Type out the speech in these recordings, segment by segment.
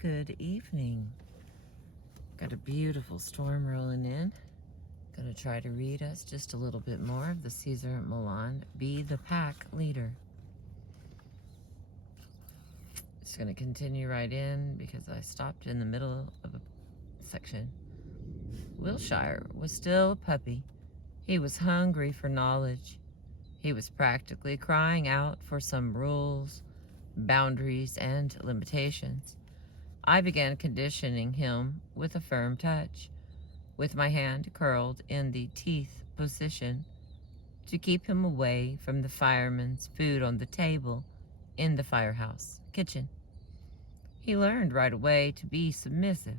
Good evening. Got a beautiful storm rolling in. Gonna try to read us just a little bit more of the Cesar Millan, Be the Pack Leader. It's gonna continue right in because I stopped in the middle of a section. Wilshire was still a puppy. He was hungry for knowledge. He was practically crying out for some rules, boundaries, and limitations. I began conditioning him with a firm touch, with my hand curled in the teeth position, to keep him away from the fireman's food on the table in the firehouse kitchen. He learned right away to be submissive.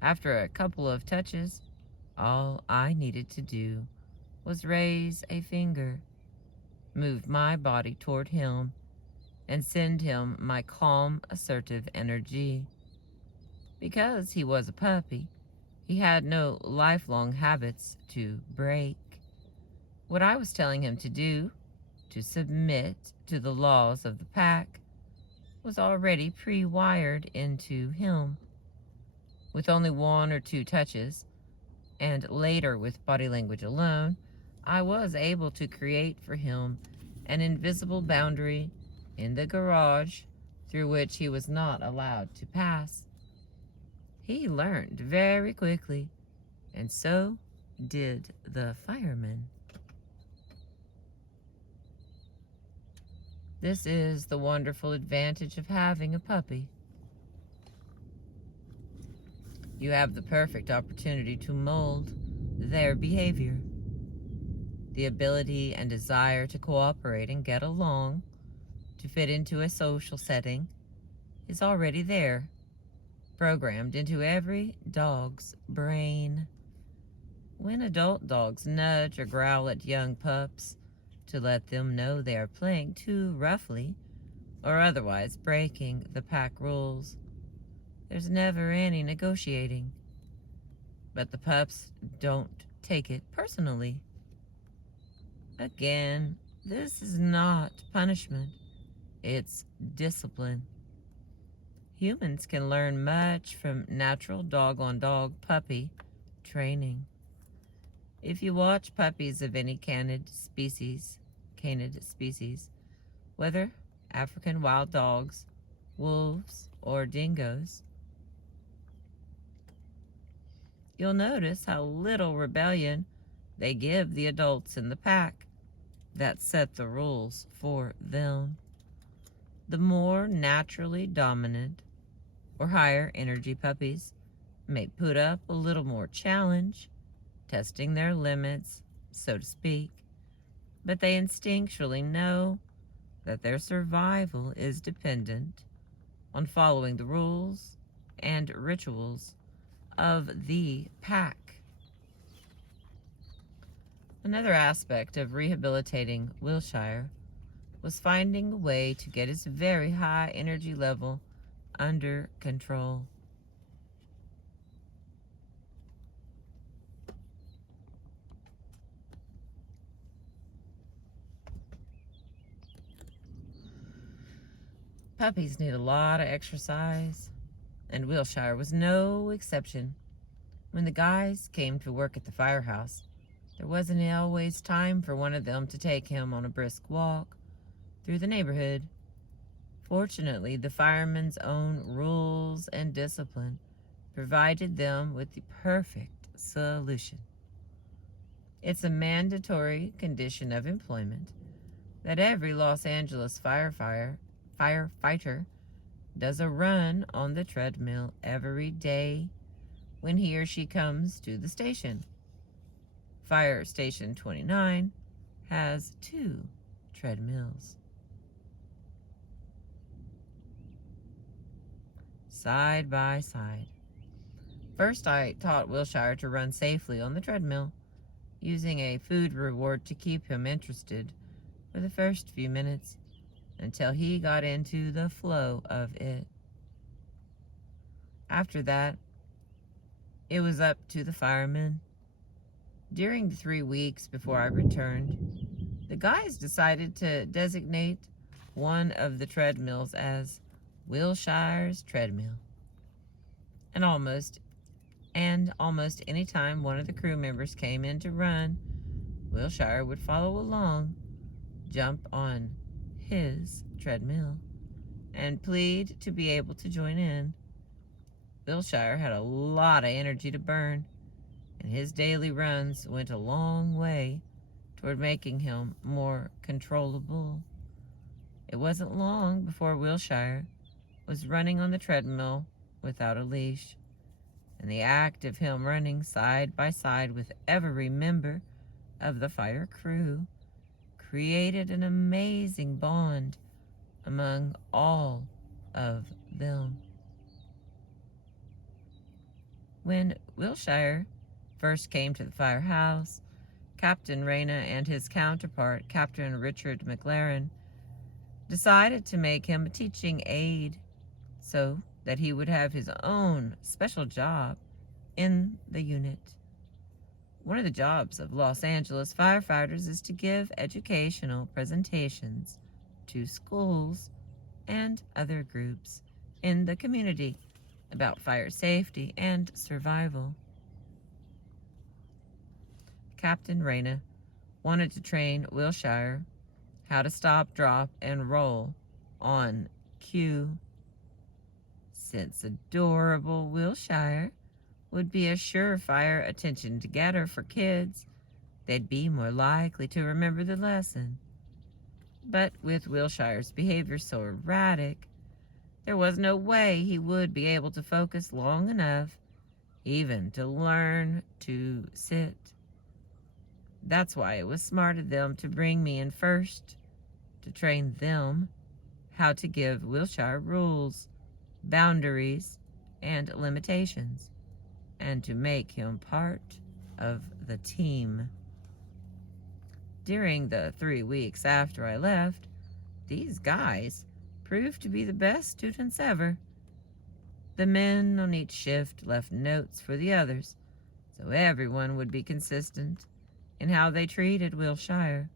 After a couple of touches, all I needed to do was raise a finger, move my body toward him, and send him my calm, assertive energy. Because he was a puppy, he had no lifelong habits to break. What I was telling him to do, to submit to the laws of the pack, was already pre-wired into him. With only one or two touches, and later with body language alone, I was able to create for him an invisible boundary in the garage through which he was not allowed to pass. He learned very quickly, and so did the fireman. This is the wonderful advantage of having a puppy. You have the perfect opportunity to mold their behavior. The ability and desire to cooperate and get along, to fit into a social setting, is already there, programmed into every dog's brain. When adult dogs nudge or growl at young pups to let them know they are playing too roughly or otherwise breaking the pack rules, there's never any negotiating. But the pups don't take it personally. Again, this is not punishment, it's discipline. Humans can learn much from natural dog-on-dog puppy training. If you watch puppies of any canid species, whether African wild dogs, wolves, or dingoes, you'll notice how little rebellion they give the adults in the pack that set the rules for them. The more naturally dominant or higher energy puppies may put up a little more challenge, testing their limits, so to speak, but they instinctually know that their survival is dependent on following the rules and rituals of the pack. Another aspect of rehabilitating Wilshire was finding a way to get his very high energy level under control. Puppies need a lot of exercise, and Wilshire was no exception. When the guys came to work at the firehouse, there wasn't always time for one of them to take him on a brisk walk through the neighborhood. Fortunately, the fireman's own rules and discipline provided them with the perfect solution. It's a mandatory condition of employment that every Los Angeles firefighter does a run on the treadmill every day when he or she comes to the station. Fire Station 29 has 2 treadmills. Side by side. First, I taught Wilshire to run safely on the treadmill, using a food reward to keep him interested for the first few minutes until he got into the flow of it. After that, it was up to the firemen. During the 3 weeks before I returned, the guys decided to designate one of the treadmills as Wilshire's treadmill. And almost any time one of the crew members came in to run, Wilshire would follow along, jump on his treadmill, and plead to be able to join in. Wilshire had a lot of energy to burn, and his daily runs went a long way toward making him more controllable. It wasn't long before Wilshire was running on the treadmill without a leash, and the act of him running side by side with every member of the fire crew created an amazing bond among all of them. When Wilshire first came to the firehouse, Captain Reyna and his counterpart, Captain Richard McLaren, decided to make him a teaching aide so that he would have his own special job in the unit. One of the jobs of Los Angeles firefighters is to give educational presentations to schools and other groups in the community about fire safety and survival. Captain Reyna wanted to train Wilshire how to stop, drop, and roll on cue. Since adorable Wilshire would be a surefire attention-to-getter for kids, they'd be more likely to remember the lesson. But with Wilshire's behavior so erratic, there was no way he would be able to focus long enough even to learn to sit. That's why it was smart of them to bring me in first, to train them how to give Wilshire rules, boundaries, and limitations, and to make him part of the team. During the 3 weeks after I left, these guys proved to be the best students ever. The men on each shift left notes for the others, so everyone would be consistent in how they treated Wilshire.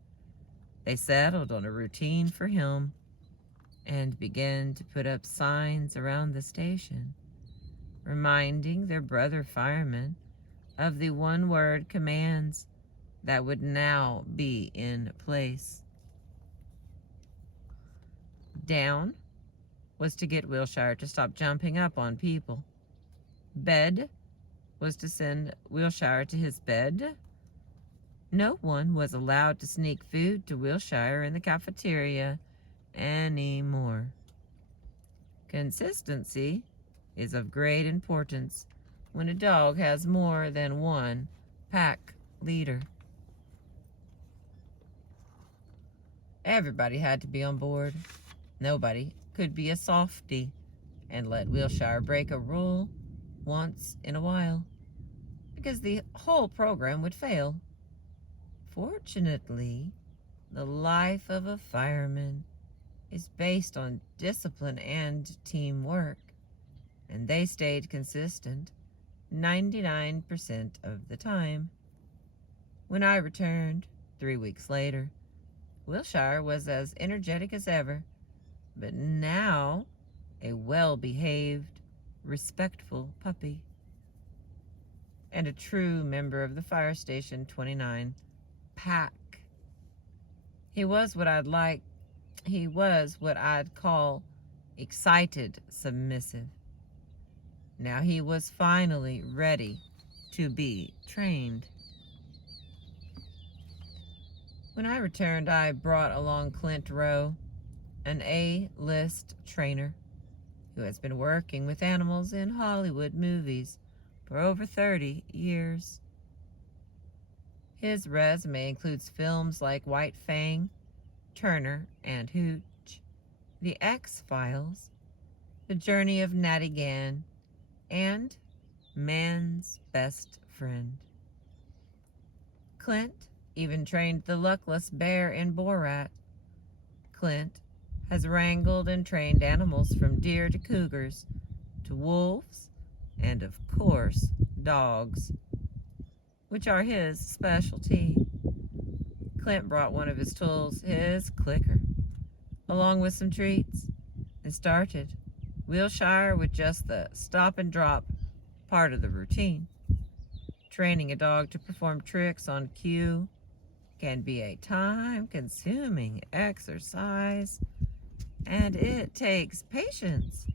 They settled on a routine for him and began to put up signs around the station, reminding their brother firemen of the one-word commands that would now be in place. Down was to get Wilshire to stop jumping up on people. Bed was to send Wilshire to his bed. No one was allowed to sneak food to Wilshire in the cafeteria anymore. Consistency is of great importance when a dog has more than one pack leader. Everybody had to be on board. Nobody could be a softy and let Wilshire break a rule once in a while, because the whole program would fail. Fortunately, the life of a fireman is based on discipline and teamwork, and they stayed consistent 99% of the time. When I returned 3 weeks later, Wilshire was as energetic as ever, but now a well-behaved, respectful puppy, and a true member of the Fire Station 29 pack. He was what I'd call excited submissive. Now he was finally ready to be trained. When I returned, I brought along Clint Rowe, an A-list trainer who has been working with animals in Hollywood movies for over 30 years. His resume includes films like White Fang, Turner and Hooch, The X-Files, The Journey of Natty Gann, and Man's Best Friend. Clint even trained the luckless bear in Borat. Clint has wrangled and trained animals from deer to cougars to wolves and, of course, dogs, which are his specialty. Clint brought one of his tools, his clicker, along with some treats, and started Wilshire with just the stop and drop part of the routine. Training a dog to perform tricks on cue can be a time-consuming exercise, and it takes patience,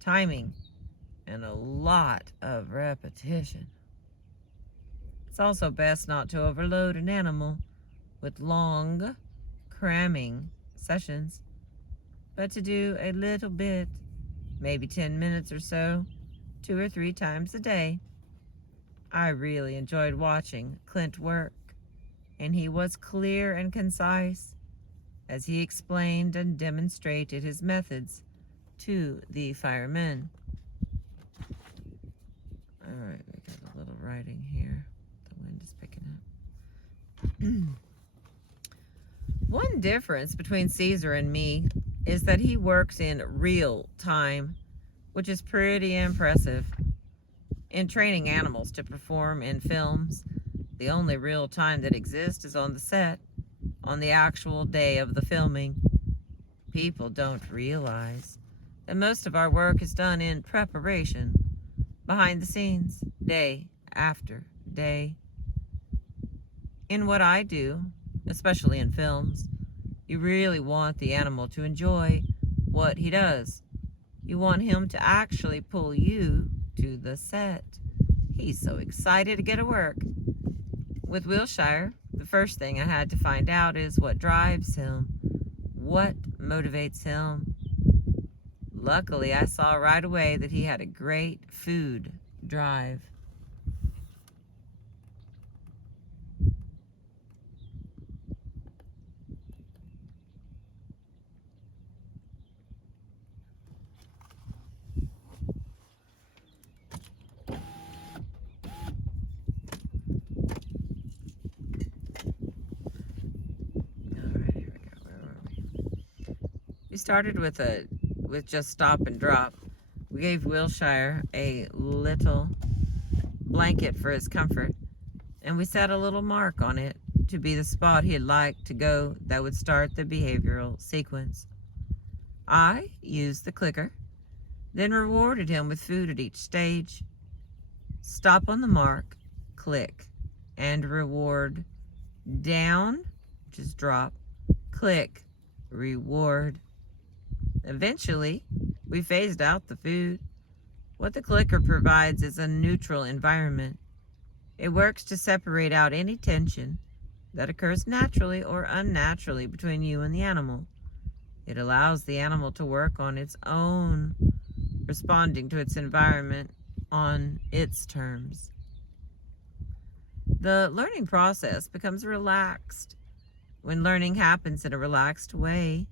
timing, and a lot of repetition. It's also best not to overload an animal with long, cramming sessions, but to do a little bit, maybe 10 minutes or so, 2 or 3 times a day. I really enjoyed watching Clint work, and he was clear and concise as he explained and demonstrated his methods to the firemen. All right, we got a little writing here. The wind is picking up. One difference between Caesar and me is that he works in real time, which is pretty impressive. In training animals to perform in films, the only real time that exists is on the set, on the actual day of the filming. People don't realize that most of our work is done in preparation, behind the scenes, day after day. In what I do, especially in films, you really want the animal to enjoy what he does. You want him to actually pull you to the set. He's so excited to get to work. With Wilshire, the first thing I had to find out is what drives him, what motivates him. Luckily, I saw right away that he had a great food drive. We started with just stop and drop. We gave Wilshire a little blanket for his comfort, and we set a little mark on it to be the spot he'd like to go that would start the behavioral sequence. I used the clicker, then rewarded him with food at each stage. Stop on the mark, click, and reward. Down, which is drop, click, reward. Eventually, we phased out the food. What the clicker provides is a neutral environment. It works to separate out any tension that occurs naturally or unnaturally between you and the animal. It allows the animal to work on its own, responding to its environment on its terms. The learning process becomes relaxed. When learning happens in a relaxed way,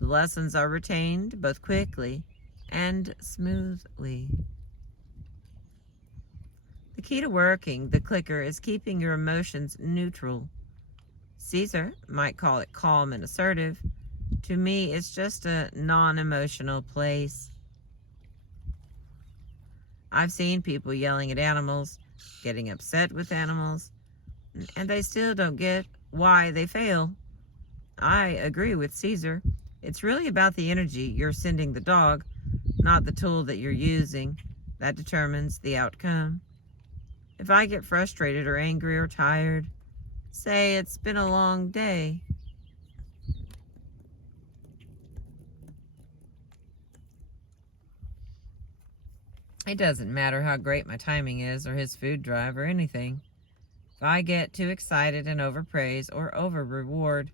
the lessons are retained both quickly and smoothly. The key to working the clicker is keeping your emotions neutral. Caesar might call it calm and assertive. To me, it's just a non-emotional place. I've seen people yelling at animals, getting upset with animals, and they still don't get why they fail. I agree with Caesar. It's really about the energy you're sending the dog, not the tool that you're using, that determines the outcome. If I get frustrated or angry or tired, say it's been a long day, it doesn't matter how great my timing is or his food drive or anything. If I get too excited and overpraise or over-reward,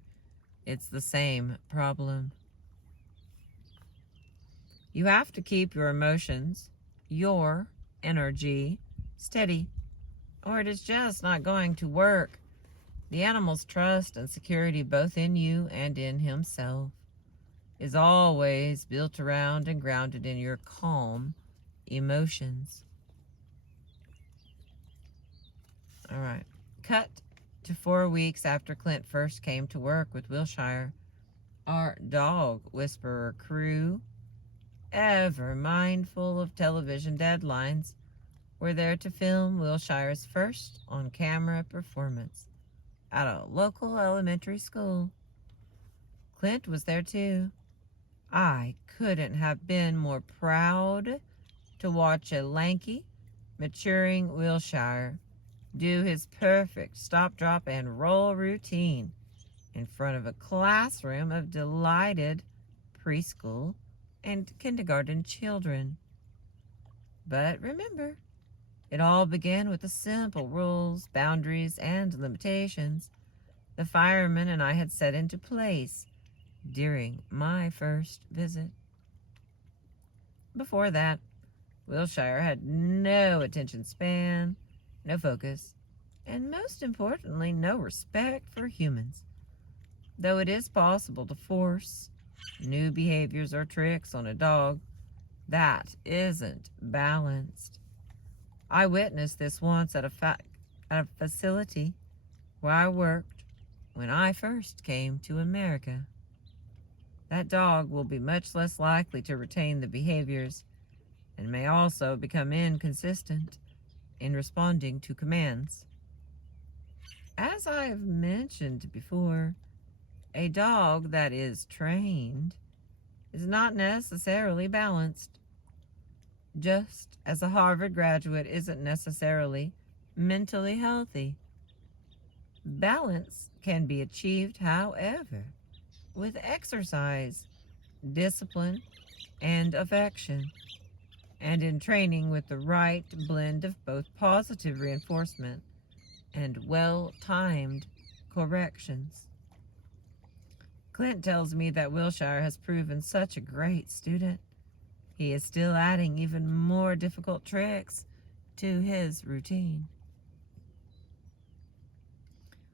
it's the same problem. You have to keep your emotions, your energy, steady, or it is just not going to work. The animal's trust and security, both in you and in himself, is always built around and grounded in your calm emotions. All right. Cut to 4 weeks after Clint first came to work with Wilshire. Our dog whisperer crew, ever mindful of television deadlines, were there to film Wilshire's first on-camera performance at a local elementary school. Clint was there too. I couldn't have been more proud to watch a lanky, maturing Wilshire do his perfect stop, drop, and roll routine in front of a classroom of delighted preschool and kindergarten children. But remember, it all began with the simple rules, boundaries, and limitations the fireman and I had set into place during my first visit. Before that, Wilshire had no attention span, no focus, and most importantly, no respect for humans. Though it is possible to force new behaviors or tricks on a dog, that isn't balanced. I witnessed this once at a facility where I worked when I first came to America. That dog will be much less likely to retain the behaviors and may also become inconsistent in responding to commands. As I've mentioned before, a dog that is trained is not necessarily balanced, just as a Harvard graduate isn't necessarily mentally healthy. Balance can be achieved, however, with exercise, discipline, and affection, and in training with the right blend of both positive reinforcement and well-timed corrections. Clint tells me that Wilshire has proven such a great student. He is still adding even more difficult tricks to his routine.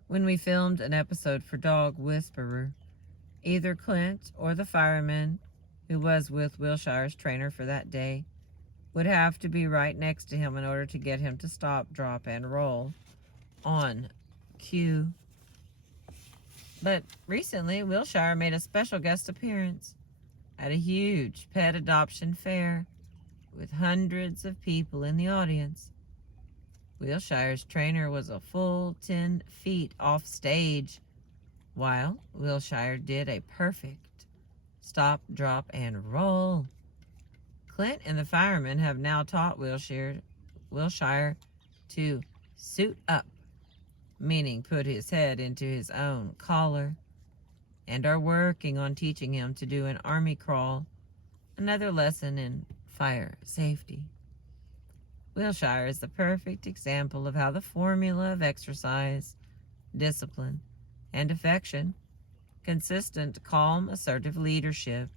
When we filmed an episode for Dog Whisperer, either Clint or the fireman who was with Wilshire's trainer for that day would have to be right next to him in order to get him to stop, drop, and roll on cue. But recently, Wilshire made a special guest appearance at a huge pet adoption fair with hundreds of people in the audience. Wilshire's trainer was a full 10 feet off stage, while Wilshire did a perfect stop, drop, and roll. Clint and the fireman have now taught Wilshire to suit up, meaning put his head into his own collar, and are working on teaching him to do an army crawl, another lesson in fire safety. Wilshire is the perfect example of how the formula of exercise, discipline, and affection, consistent, calm, assertive leadership,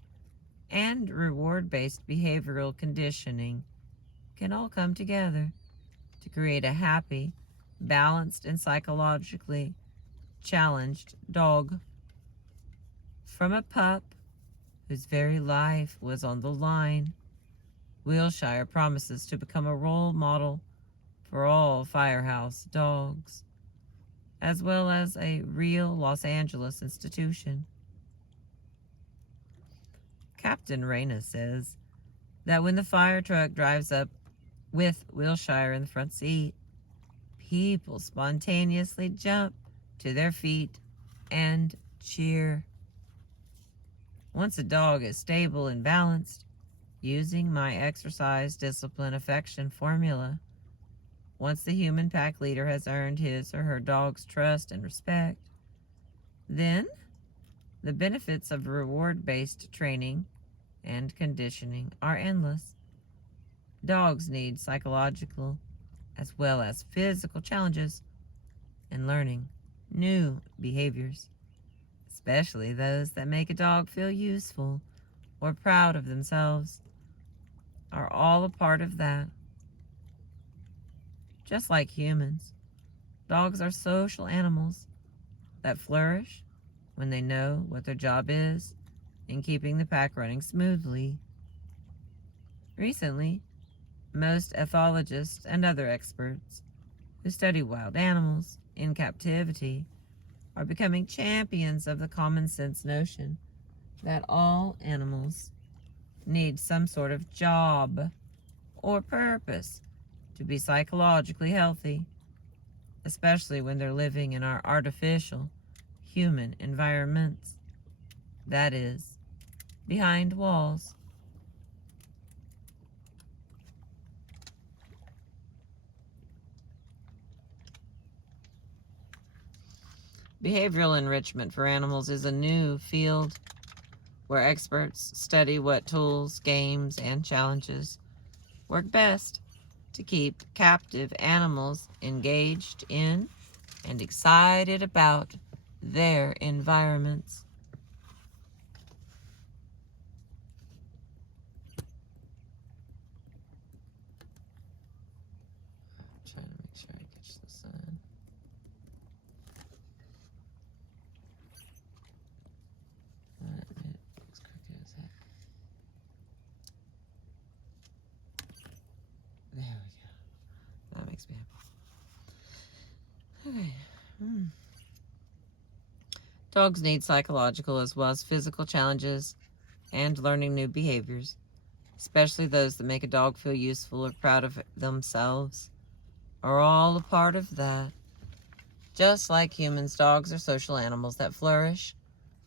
and reward-based behavioral conditioning can all come together to create a happy, balanced, and psychologically challenged dog. From a pup whose very life was on the line, Wilshire promises to become a role model for all Firehouse dogs, as well as a real Los Angeles institution. Captain Reyna says that when the fire truck drives up with Wilshire in the front seat, people spontaneously jump to their feet and cheer. Once a dog is stable and balanced, using my exercise, discipline, affection formula, once the human pack leader has earned his or her dog's trust and respect, then the benefits of reward-based training and conditioning are endless. Dogs need psychological as well as physical challenges in learning new behaviors, especially those that make a dog feel useful or proud of themselves, are all a part of that. Just like humans, dogs are social animals that flourish when they know what their job is in keeping the pack running smoothly. Recently, most ethologists and other experts who study wild animals in captivity are becoming champions of the common sense notion that all animals need some sort of job or purpose to be psychologically healthy, especially when they're living in our artificial human environments, that is, behind walls. Behavioral enrichment for animals is a new field where experts study what tools, games, and challenges work best to keep captive animals engaged in and excited about their environments. I'm trying to make sure I catch the sun. It's crooked as heck. There we go. That makes me happy. Okay. Dogs need psychological as well as physical challenges and learning new behaviors, especially those that make a dog feel useful or proud of themselves, are all a part of that. Just like humans, dogs are social animals that flourish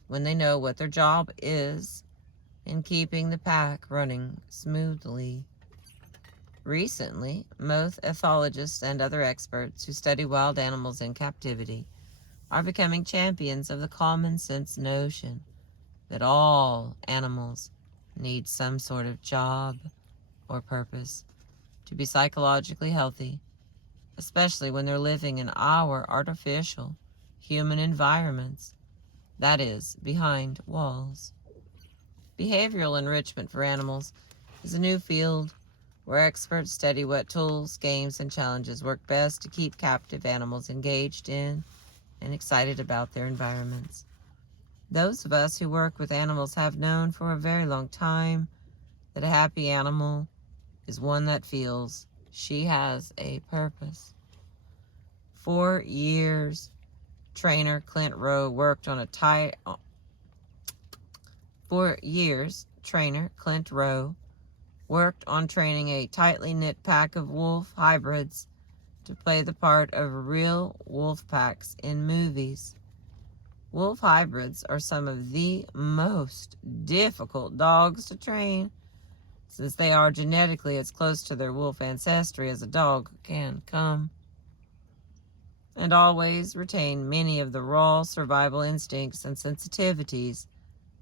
when they know what their job is in keeping the pack running smoothly. Recently, most ethologists and other experts who study wild animals in captivity are becoming champions of the common sense notion that all animals need some sort of job or purpose to be psychologically healthy, especially when they're living in our artificial human environments, that is, behind walls. Behavioral enrichment for animals is a new field where experts study what tools, games, and challenges work best to keep captive animals engaged in and excited about their environments. Those of us who work with animals have known for a very long time that a happy animal is one that feels she has a purpose. For years, trainer Clint Rowe worked on training a tightly knit pack of wolf hybrids to play the part of real wolf packs in movies. Wolf hybrids are some of the most difficult dogs to train, since they are genetically as close to their wolf ancestry as a dog can come, and always retain many of the raw survival instincts and sensitivities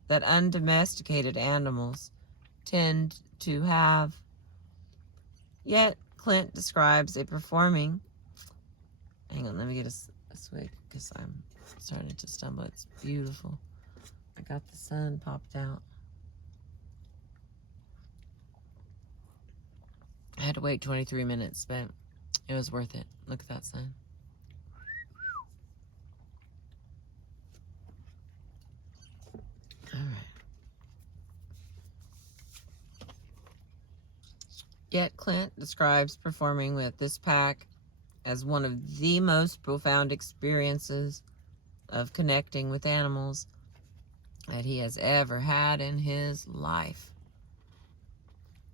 that undomesticated animals tend to have. Yet, Clint describes a performing... Hang on, let me get a swig because I'm starting to stumble. It's beautiful. I got the sun popped out. I had to wait 23 minutes, but it was worth it. Look at that sun. All right. Yet Clint describes performing with this pack as one of the most profound experiences of connecting with animals that he has ever had in his life.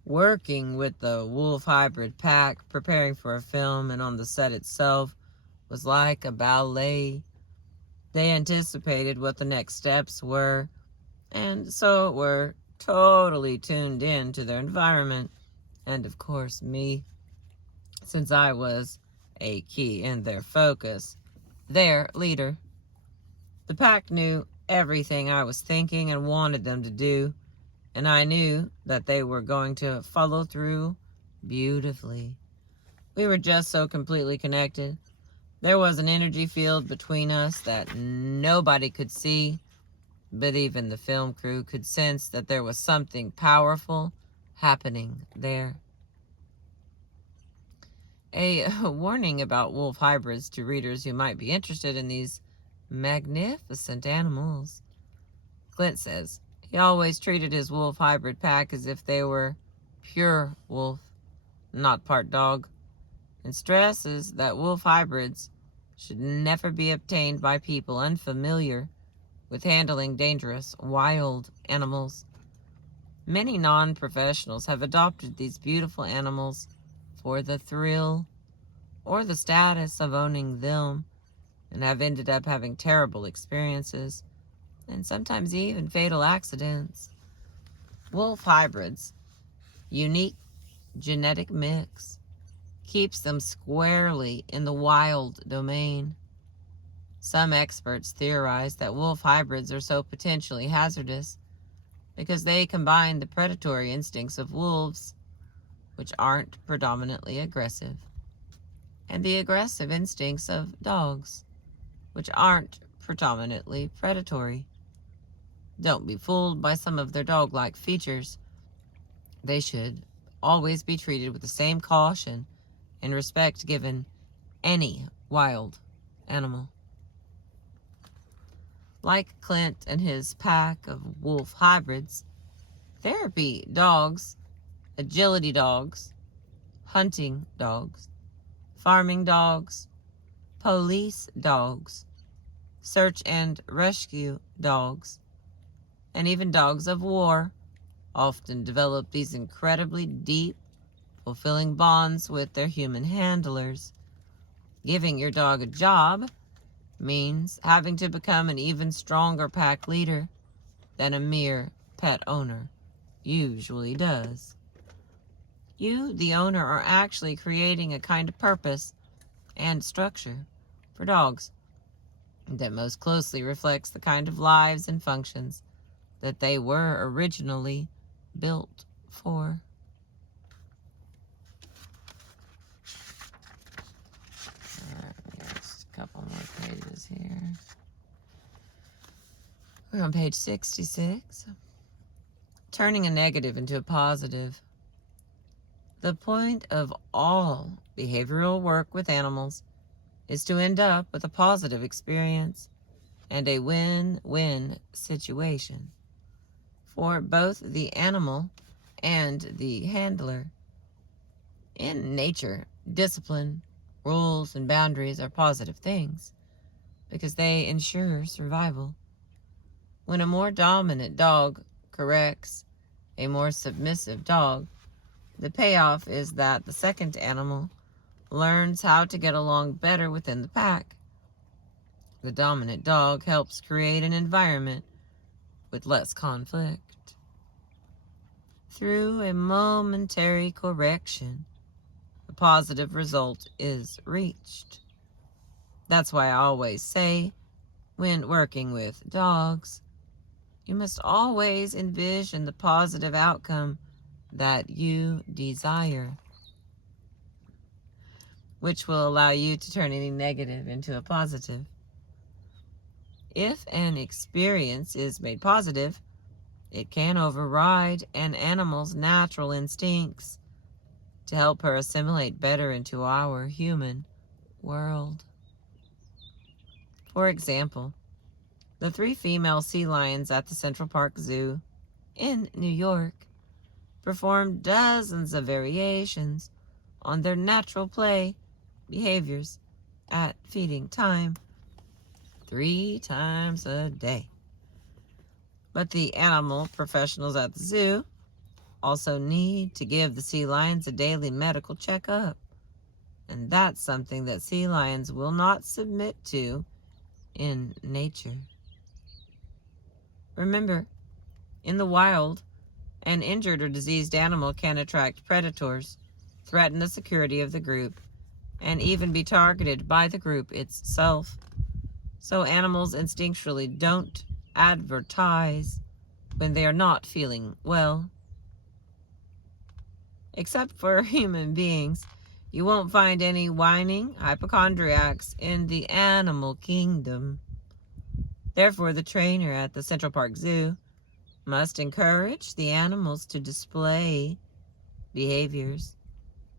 Working with the wolf hybrid pack, preparing for a film, and on the set itself was like a ballet. They anticipated what the next steps were, and so were totally tuned in to their environment, and of course me, since I was a key in their focus, their leader. The pack knew everything I was thinking and wanted them to do, and I knew that they were going to follow through beautifully. We were just so completely connected. There was an energy field between us that nobody could see, but even the film crew could sense that there was something powerful happening there. A warning about wolf hybrids to readers who might be interested in these magnificent animals. Clint says he always treated his wolf hybrid pack as if they were pure wolf, not part dog, and stresses that wolf hybrids should never be obtained by people unfamiliar with handling dangerous wild animals. Many non-professionals have adopted these beautiful animals for the thrill or the status of owning them, and have ended up having terrible experiences and sometimes even fatal accidents. Wolf hybrids' unique genetic mix keeps them squarely in the wild domain. Some experts theorize that wolf hybrids are so potentially hazardous because they combine the predatory instincts of wolves, which aren't predominantly aggressive, and the aggressive instincts of dogs, which aren't predominantly predatory. Don't be fooled by some of their dog-like features. They should always be treated with the same caution and respect given any wild animal. Like Clint and his pack of wolf hybrids, therapy dogs, agility dogs, hunting dogs, farming dogs, police dogs, search and rescue dogs, and even dogs of war often develop these incredibly deep, fulfilling bonds with their human handlers. Giving your dog a job means having to become an even stronger pack leader than a mere pet owner usually does. You, the owner, are actually creating a kind of purpose and structure for dogs that most closely reflects the kind of lives and functions that they were originally built for. Just a couple more pages here. We're on page 66. Turning a negative into a positive. The point of all behavioral work with animals is to end up with a positive experience and a win-win situation for both the animal and the handler. In nature, discipline, rules, and boundaries are positive things because they ensure survival. When a more dominant dog corrects a more submissive dog, the payoff is that the second animal learns how to get along better within the pack. The dominant dog helps create an environment with less conflict. Through a momentary correction, a positive result is reached. That's why I always say, when working with dogs, you must always envision the positive outcome that you desire, which will allow you to turn any negative into a positive. If an experience is made positive, it can override an animal's natural instincts to help her assimilate better into our human world. For example, the 3 female sea lions at the Central Park Zoo in New York performed dozens of variations on their natural play behaviors at feeding time 3 times a day. But the animal professionals at the zoo also need to give the sea lions a daily medical checkup, and that's something that sea lions will not submit to in nature. Remember, in the wild, an injured or diseased animal can attract predators, threaten the security of the group, and even be targeted by the group itself. So animals instinctually don't advertise when they are not feeling well. Except for human beings, you won't find any whining hypochondriacs in the animal kingdom. Therefore, the trainer at the Central Park Zoo must encourage the animals to display behaviors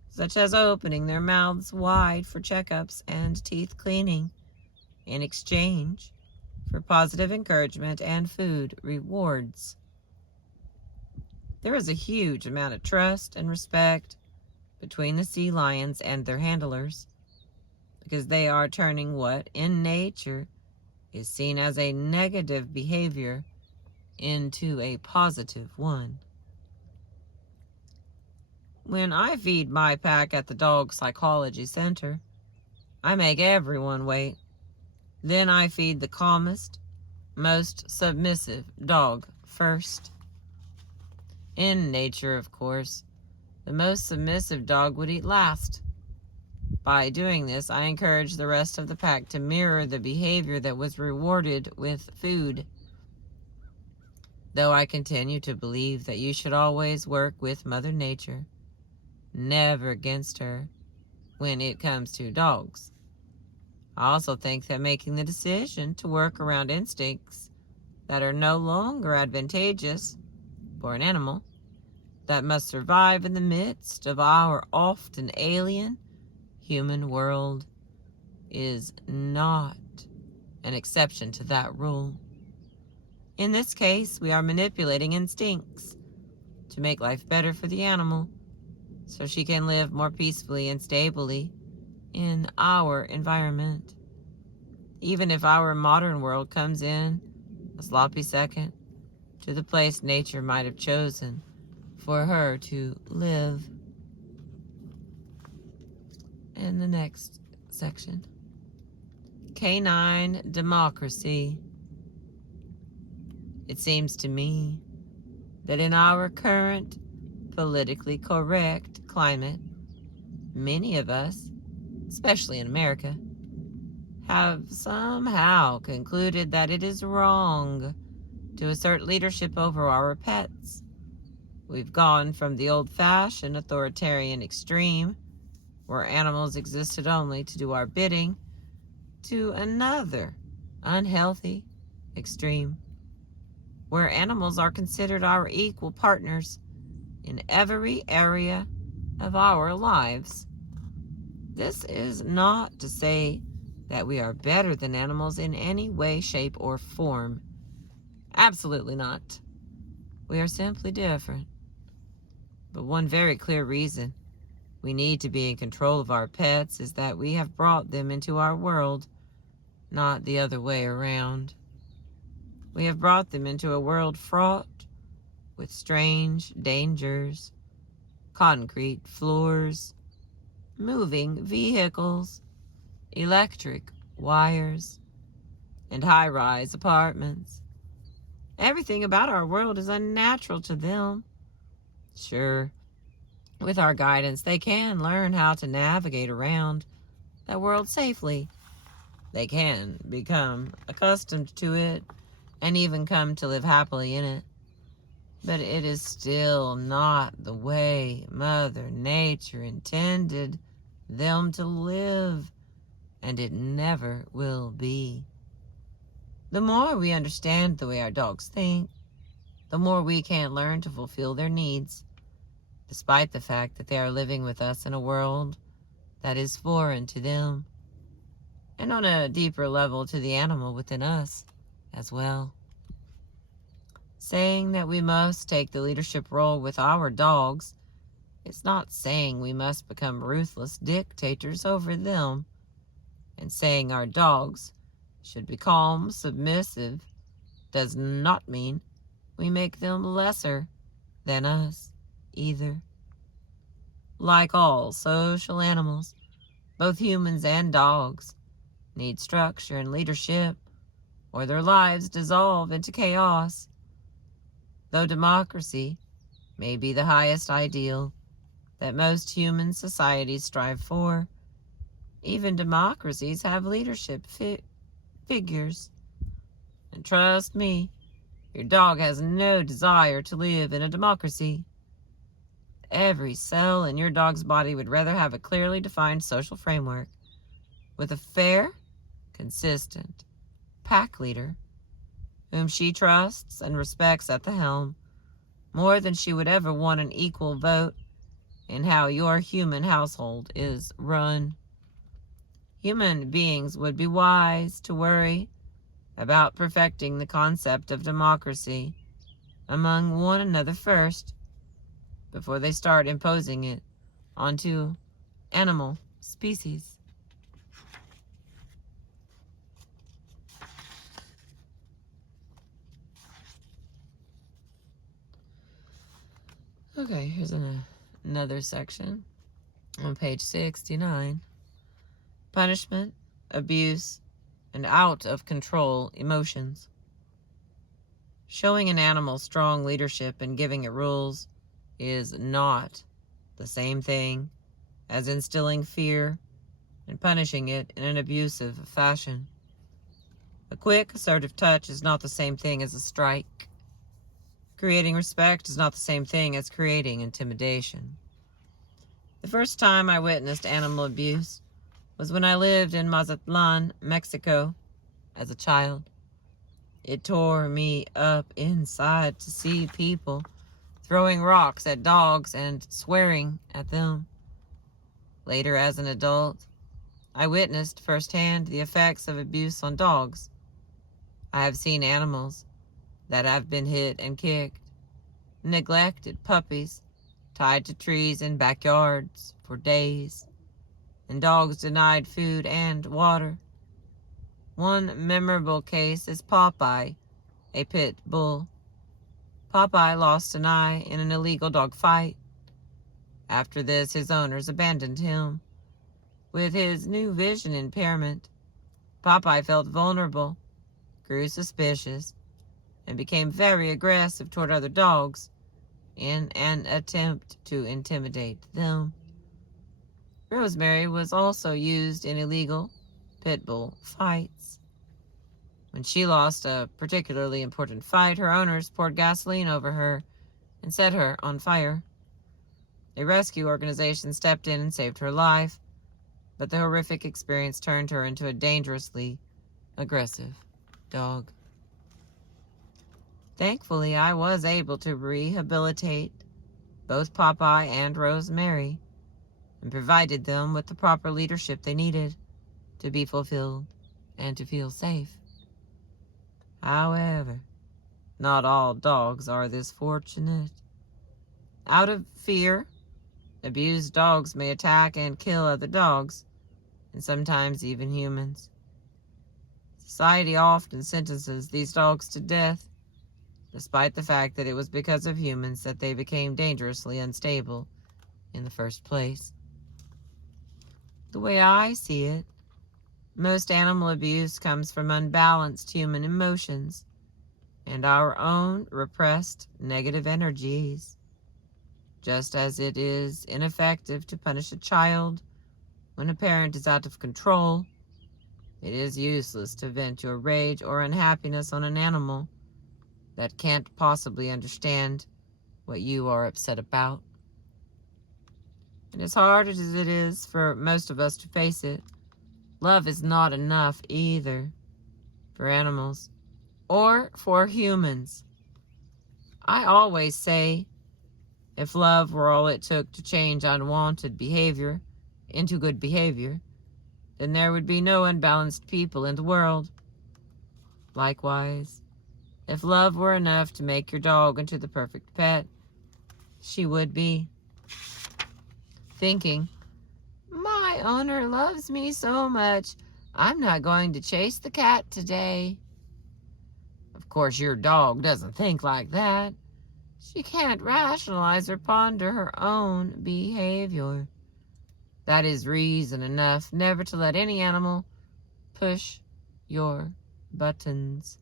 such as opening their mouths wide for checkups and teeth cleaning in exchange for positive encouragement and food rewards. There is a huge amount of trust and respect between the sea lions and their handlers because they are turning what in nature is seen as a negative behavior into a positive one. When I feed my pack at the Dog Psychology Center, I make everyone wait. Then I feed the calmest, most submissive dog first. In nature, of course, the most submissive dog would eat last. By doing this, I encourage the rest of the pack to mirror the behavior that was rewarded with food. Though I continue to believe that you should always work with Mother Nature, never against her, when it comes to dogs. I also think that making the decision to work around instincts that are no longer advantageous for an animal that must survive in the midst of our often alien human world is not an exception to that rule. In this case, we are manipulating instincts to make life better for the animal so she can live more peacefully and stably in our environment. Even if our modern world comes in a sloppy second to the place nature might have chosen for her to live. In the next section, Canine Democracy. It seems to me that in our current politically correct climate, many of us, especially in America, have somehow concluded that it is wrong to assert leadership over our pets. We've gone from the old-fashioned authoritarian extreme, where animals existed only to do our bidding, to another unhealthy extreme, where animals are considered our equal partners in every area of our lives. This is not to say that we are better than animals in any way, shape, or form. Absolutely not. We are simply different. But one very clear reason we need to be in control of our pets is that we have brought them into our world, not the other way around. We have brought them into a world fraught with strange dangers, concrete floors, moving vehicles, electric wires, and high-rise apartments. Everything about our world is unnatural to them. Sure, with our guidance, they can learn how to navigate around that world safely. They can become accustomed to it and even come to live happily in it. But it is still not the way Mother Nature intended them to live, and it never will be. The more we understand the way our dogs think, the more we can learn to fulfill their needs, despite the fact that they are living with us in a world that is foreign to them, and on a deeper level to the animal within us as well. Saying that we must take the leadership role with our dogs is not saying we must become ruthless dictators over them, and saying our dogs should be calm, submissive, does not mean we make them lesser than us either. Like all social animals, both humans and dogs need structure and leadership, or their lives dissolve into chaos. Though democracy may be the highest ideal that most human societies strive for, even democracies have leadership figures. And trust me, your dog has no desire to live in a democracy. Every cell in your dog's body would rather have a clearly defined social framework with a fair, consistent pack leader whom she trusts and respects at the helm, more than she would ever want an equal vote in how your human household is run. Human beings would be wise to worry about perfecting the concept of democracy among one another first, before they start imposing it onto animal species. Okay, here's another section on page 69. Punishment, abuse, and out of control emotions. Showing an animal strong leadership and giving it rules is not the same thing as instilling fear and punishing it in an abusive fashion. A quick, assertive touch is not the same thing as a strike. Creating respect is not the same thing as creating intimidation. The first time I witnessed animal abuse was when I lived in Mazatlan, Mexico, as a child. It tore me up inside to see people throwing rocks at dogs and swearing at them. Later, as an adult, I witnessed firsthand the effects of abuse on dogs. I have seen animals that have been hit and kicked, neglected puppies tied to trees in backyards for days, and dogs denied food and water. One memorable case is Popeye, a pit bull. Popeye lost an eye in an illegal dog fight. After this, his owners abandoned him. With his new vision impairment, Popeye felt vulnerable, grew suspicious, and became very aggressive toward other dogs in an attempt to intimidate them. Rosemary was also used in illegal pit bull fights. When she lost a particularly important fight, her owners poured gasoline over her and set her on fire. A rescue organization stepped in and saved her life, but the horrific experience turned her into a dangerously aggressive dog. Thankfully, I was able to rehabilitate both Popeye and Rosemary and provided them with the proper leadership they needed to be fulfilled and to feel safe. However, not all dogs are this fortunate. Out of fear, abused dogs may attack and kill other dogs, and sometimes even humans. Society often sentences these dogs to death, despite the fact that it was because of humans that they became dangerously unstable in the first place. The way I see it, most animal abuse comes from unbalanced human emotions and our own repressed negative energies. Just as it is ineffective to punish a child when a parent is out of control, it is useless to vent your rage or unhappiness on an animal that can't possibly understand what you are upset about. And as hard as it is for most of us to face it, love is not enough either for animals or for humans. I always say, if love were all it took to change unwanted behavior into good behavior, then there would be no unbalanced people in the world. Likewise, if love were enough to make your dog into the perfect pet, she would be. Thinking, my owner loves me so much, I'm not going to chase the cat today. Of course, your dog doesn't think like that. She can't rationalize or ponder her own behavior. That is reason enough never to let any animal push your buttons.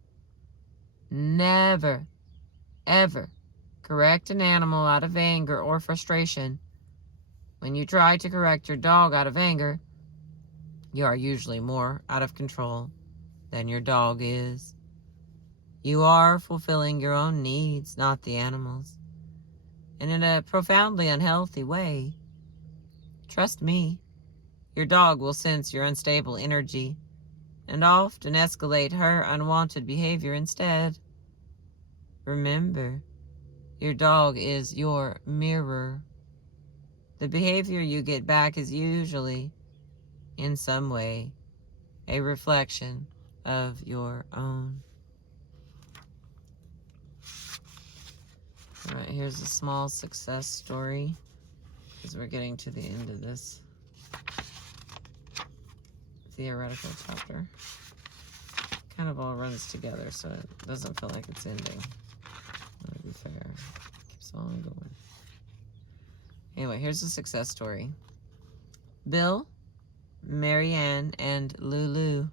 Never, ever correct an animal out of anger or frustration. When you try to correct your dog out of anger, you are usually more out of control than your dog is. You are fulfilling your own needs, not the animal's, and in a profoundly unhealthy way. Trust me, your dog will sense your unstable energy and often escalate her unwanted behavior instead. Remember, your dog is your mirror. The behavior you get back is usually, in some way, a reflection of your own. All right, here's a small success story, because we're getting to the end of this theoretical chapter. Kind of all runs together, so it doesn't feel like it's ending. To be fair, it keeps on going. Anyway, here's a success story. Bill, Marianne, and Lulu.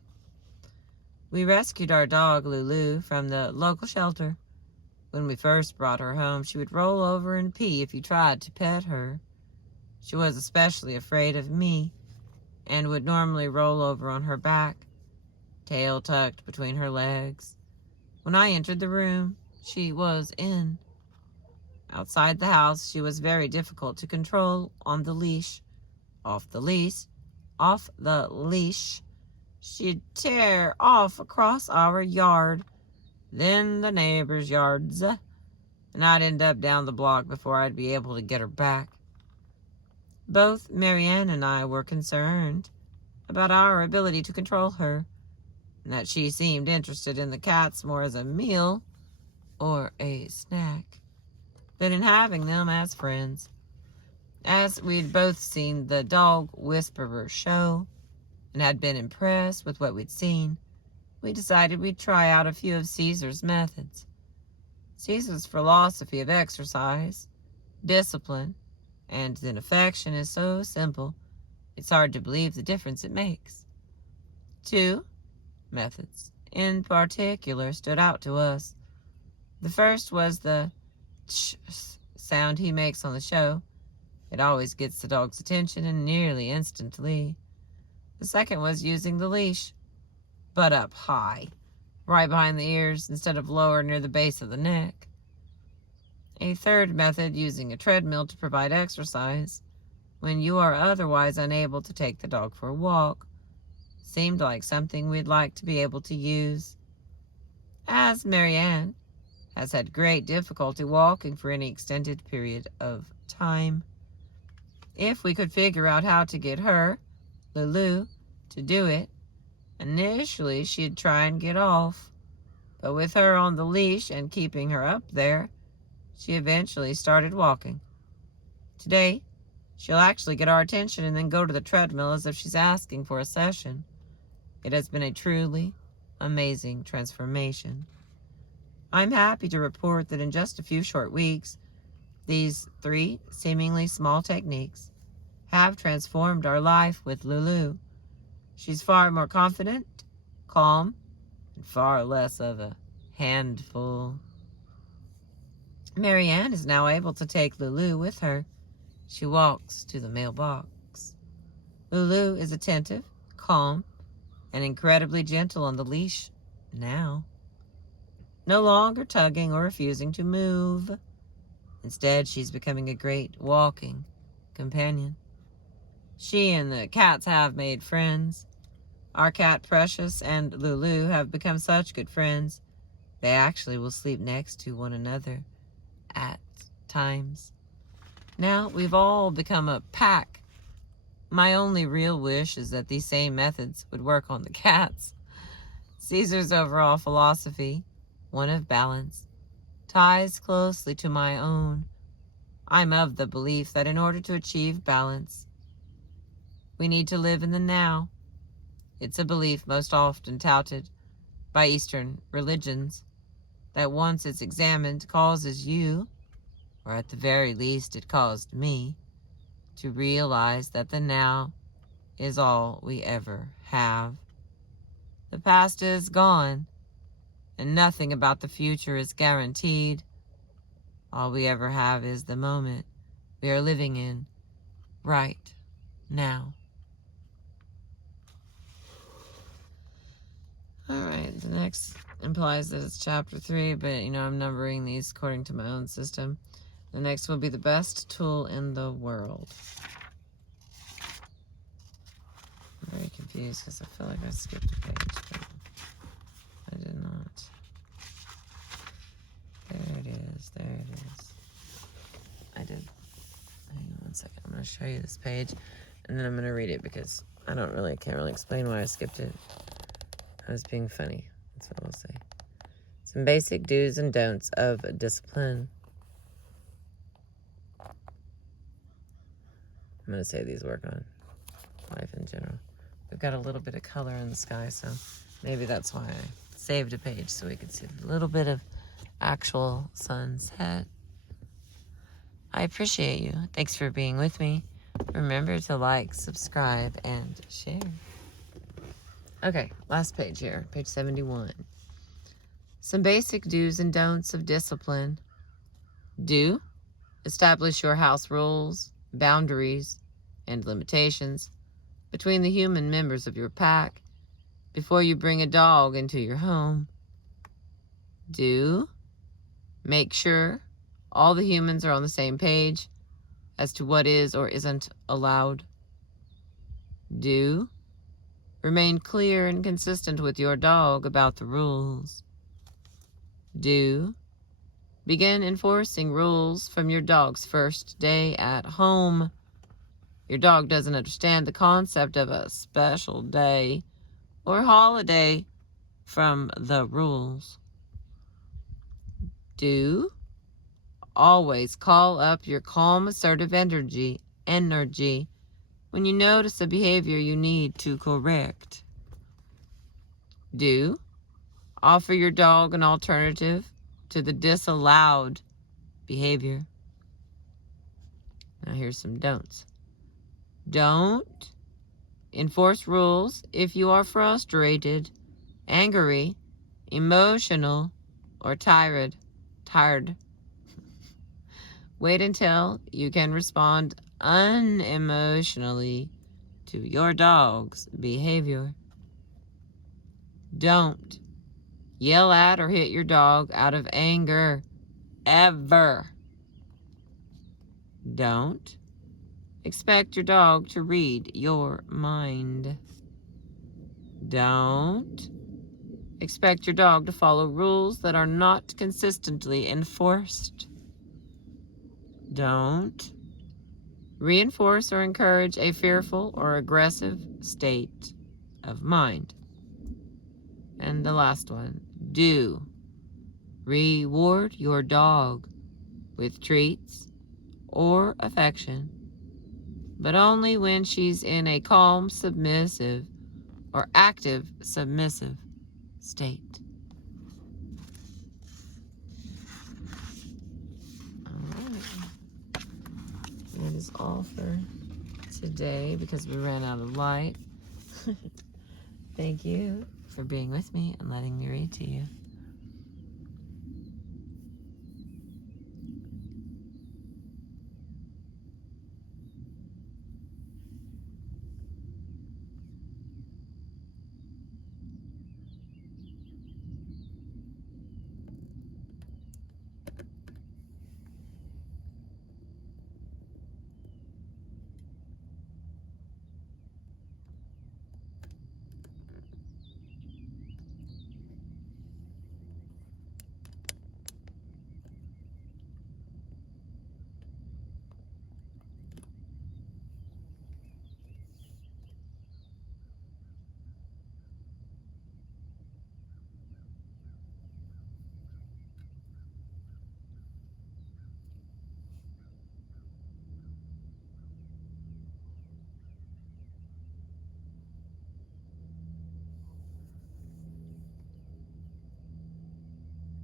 We rescued our dog, Lulu, from the local shelter. When we first brought her home, she would roll over and pee if you tried to pet her. She was especially afraid of me, and would normally roll over on her back, tail tucked between her legs. When I entered the room, she was in. Outside the house, she was very difficult to control on the leash. Off the leash, she'd tear off across our yard, then the neighbors' yards, and I'd end up down the block before I'd be able to get her back. Both Marianne and I were concerned about our ability to control her, and that she seemed interested in the cats more as a meal or a snack than in having them as friends. As we'd both seen the Dog Whisperer show and had been impressed with what we'd seen, we decided we'd try out a few of Caesar's methods. Caesar's philosophy of exercise, discipline, and then affection is so simple, it's hard to believe the difference it makes. 2 methods in particular stood out to us. The first was the ch sound he makes on the show. It always gets the dog's attention and nearly instantly. The second was using the leash, but up high, right behind the ears instead of lower near the base of the neck. A third method, using a treadmill to provide exercise when you are otherwise unable to take the dog for a walk, seemed like something we'd like to be able to use. As Marianne has had great difficulty walking for any extended period of time, if we could figure out how to get her, Lulu, to do it, initially she'd try and get off, but with her on the leash and keeping her up there, she eventually started walking. Today, she'll actually get our attention and then go to the treadmill as if she's asking for a session. It has been a truly amazing transformation. I'm happy to report that in just a few short weeks, these 3 seemingly small techniques have transformed our life with Lulu. She's far more confident, calm, and far less of a handful. Marianne is now able to take Lulu with her. She walks to the mailbox. Lulu is attentive, calm, and incredibly gentle on the leash now. No longer tugging or refusing to move. Instead, she's becoming a great walking companion. She and the cats have made friends. Our cat Precious and Lulu have become such good friends, they actually will sleep next to one another at times. Now we've all become a pack. My only real wish is that these same methods would work on the cats. Caesar's overall philosophy, one of balance, ties closely to my own. I'm of the belief that in order to achieve balance, we need to live in the now. It's a belief most often touted by Eastern religions that once it's examined causes you, or at the very least it caused me, to realize that the now is all we ever have. The past is gone, and nothing about the future is guaranteed. All we ever have is the moment we are living in right now. Alright, the next implies that it's chapter 3, but I'm numbering these according to my own system. The next will be the best tool in the world. I'm very confused because I feel like I skipped a page, but I did not. There it is, there it is. I did. Hang on one second, I'm going to show you this page, and then I'm going to read it because I can't really explain why I skipped it. I was being funny, that's what I'll say. Some basic do's and don'ts of discipline. I'm going to say these work on life in general. We've got a little bit of color in the sky, so maybe that's why I saved a page so we could see a little bit of actual sunset. I appreciate you. Thanks for being with me. Remember to like, subscribe, and share. Okay, last page here, page 71. Some basic do's and don'ts of discipline. Do: establish your house rules, boundaries, and limitations. between the human members of your pack before you bring a dog into your home. Do make sure all the humans are on the same page as to what is or isn't allowed. Do remain clear and consistent with your dog about the rules. Do begin enforcing rules from your dog's first day at home. Your dog doesn't understand the concept of a special day or holiday from the rules. Do always call up your calm, assertive energy when you notice a behavior you need to correct. Do offer your dog an alternative to the disallowed behavior. Now here's some don'ts. Don't enforce rules if you are frustrated, angry, emotional, or tired. Wait until you can respond unemotionally to your dog's behavior. Don't yell at or hit your dog out of anger, ever. Don't expect your dog to read your mind. Don't expect your dog to follow rules that are not consistently enforced. Don't reinforce or encourage a fearful or aggressive state of mind. And the last one, do reward your dog with treats or affection, but only when she's in a calm, submissive, or active submissive state. That is all for today because we ran out of light. Thank you for being with me and letting me read to you.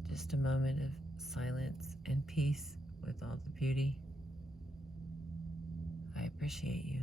Just a moment of silence and peace with all the beauty. I appreciate you.